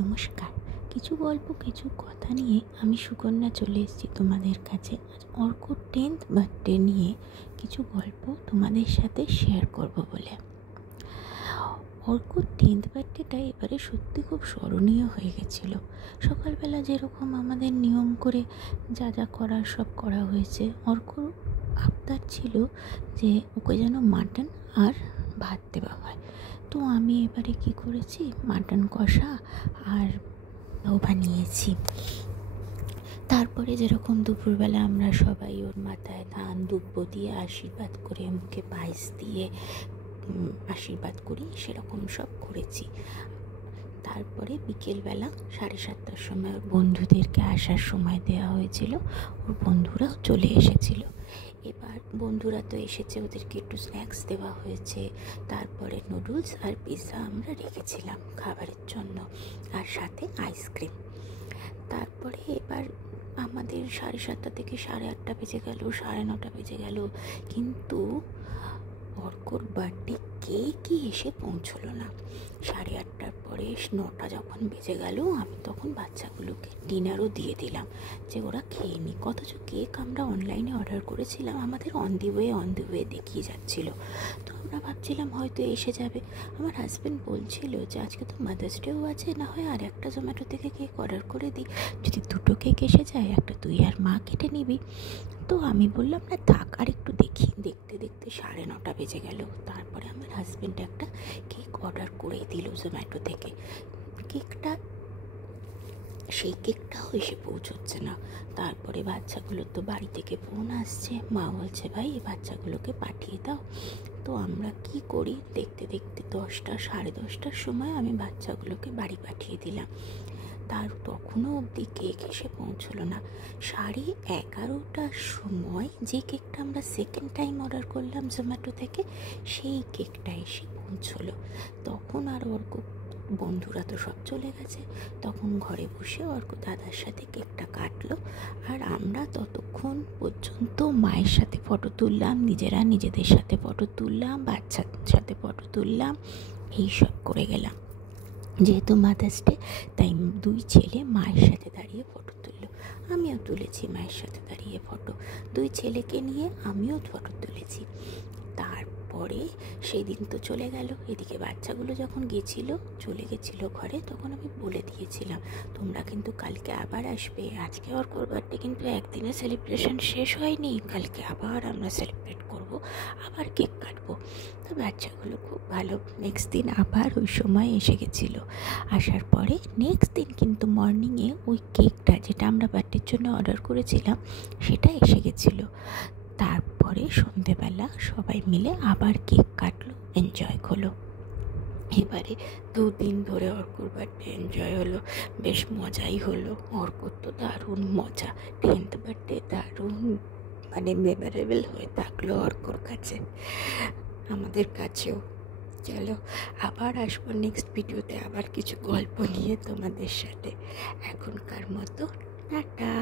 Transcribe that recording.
নমস্কার। কিছু গল্প কিছু কথা নিয়ে আমি সুকন্যা চলে এসেছি তোমাদের কাছে। আজ অর্কর 10th বার্থডে নিয়ে কিছু গল্প তোমাদের সাথে শেয়ার করব বলে। অর্কর 10th বার্থডেটা এবারে সত্যি খুব স্মরণীয় হয়ে গেছিলো। সকালবেলা যেরকম আমাদের নিয়ম করে যা যা করার সব করা হয়েছে। অর্কর আবদার ছিল যে ওকে যেন মাটন আর ভাত দেওয়া হয়। তো আমি এবারে কি করেছি, মাটন কষা আর বানিয়েছি। তারপরে যেরকম দুপুরবেলা আমরা সবাই ওর মাথায় ধান দুব্ব দিয়ে আশীর্বাদ করে, মুখে পায়েস দিয়ে আশীর্বাদ করি, সেরকম সব করেছি। তারপরে বিকেলবেলা 7:30টার সময় ওর বন্ধুদেরকে আসার সময় দেওয়া হয়েছিল। ওর বন্ধুরাও চলে এসেছিল। এবার বন্ধুরা তো এসেছে, ওদেরকে একটু স্ন্যাক্স দেওয়া হয়েছে। তারপরে নুডলস আর পিৎজা আমরা রেখেছিলাম খাবারের জন্য, আর সাথে আইসক্রিম। তারপরে এবার আমাদের 7:30 থেকে 8:30 বেজে গেল, 9:30 বেজে গেল, কিন্তু অর্কর বার্থডে কেকই এসে পৌঁছলো না। 8:30টার পরে 9টা যখন বেজে গেল, আমি তখন বাচ্চাগুলোকে ডিনারও দিয়ে দিলাম যে ওরা খেয়ে নিক। অথচ কেক আমরা অনলাইনে অর্ডার করেছিলাম, আমাদের অন দি ওয়ে দেখিয়ে যাচ্ছিলো। তো আমরা ভাবছিলাম হয়তো এসে যাবে। আমার হাজব্যান্ড বলছিল যে আজকে তো মাদার্স ডেও আছে, না হয় আর একটা জোম্যাটো থেকে কেক অর্ডার করে দিই, যদি 2টো কেক এসে যায়, একটা তুই আর মা কেটে নিবি। তো আমি বললাম না থাক, আর একটু দেখি। দেখতে দেখতে 9:30 বেজে গেল। তারপরে আমার হাজব্যান্ড একটা কেক অর্ডার করে দিল জোম্যাটো থেকে। সেই কেকটাও এসে পৌঁছচ্ছে না। তারপরে বাচ্চাগুলোর তো বাড়ি থেকে ফোন আসছে, মা বলছে ভাই এই বাচ্চাগুলোকে পাঠিয়ে দাও। তো আমরা কি করি, দেখতে দেখতে 10টা 10:30টার সময় আমি বাচ্চাগুলোকে বাড়ি পাঠিয়ে দিলাম। তখনও অবধি কেক এসে পৌঁছলো না। 11:30টার সময় যে কেকটা আমরা সেকেন্ড টাইম অর্ডার করলাম জোম্যাটো থেকে, সেই কেকটা এসে পৌঁছলো। তখন আর অর্ক বন্ধুরা তো সব চলে গেছে। তখন ঘরে বসে অর্ক দাদার সাথে কেকটা কাটলো, আর আমরা ততক্ষণ পর্যন্ত মায়ের সাথে ফটো তুললাম, নিজেদের সাথে ফটো তুললাম, বাচ্চার সাথে ফটো তুললাম, এইসব করে গেলাম। যেহেতু মাদার্স ডে, তাই 2 ছেলে মায়ের সাথে দাঁড়িয়ে ফটো তুললো। আমিও তুলেছি মায়ের সাথে দাঁড়িয়ে ফটো। 2 ছেলেকে নিয়ে আমিও ফটো তুলেছি। তারপরে সেই দিন তো চলে গেল। এদিকে বাচ্চাগুলো যখন চলে গেছিলো ঘরে, তখন আমি বলে দিয়েছিলাম তোমরা কিন্তু কালকে আবার আসবে। আজকে অর্কর বার্থডে কিন্তু একদিনে সেলিব্রেশন শেষ হয়নি, কালকে আবার আমরা সেলিব্রেট করব, আবার কেক কাটবো। তো বাচ্চাগুলো খুব ভালো। নেক্সট দিন আবার ওই সময় এসে গেছিলো। আসার পরে নেক্সট দিন কিন্তু মর্নিংয়ে ওই কেকটা যেটা আমরা বার্থডের জন্য অর্ডার করেছিলাম, সেটা এসে গেছিলো। তারপরে সন্ধেবেলা সবাই মিলে আবার কেক কাটলো, এনজয় হলো। এবারে 2 দিন ধরে অর্কর বার্থডে এনজয় হলো, বেশ মজাই হলো। অর্কর তো দারুণ মজা, 10th বার্থডে দারুণ মেমোরেবল হয়ে থাকলো অর্কর কাছে, আমাদের কাছেও। চলো আবার আসবো নেক্সট ভিডিওতে, আবার কিছু গল্প নিয়ে তোমাদের সাথে। এখনকার মতো টাটা।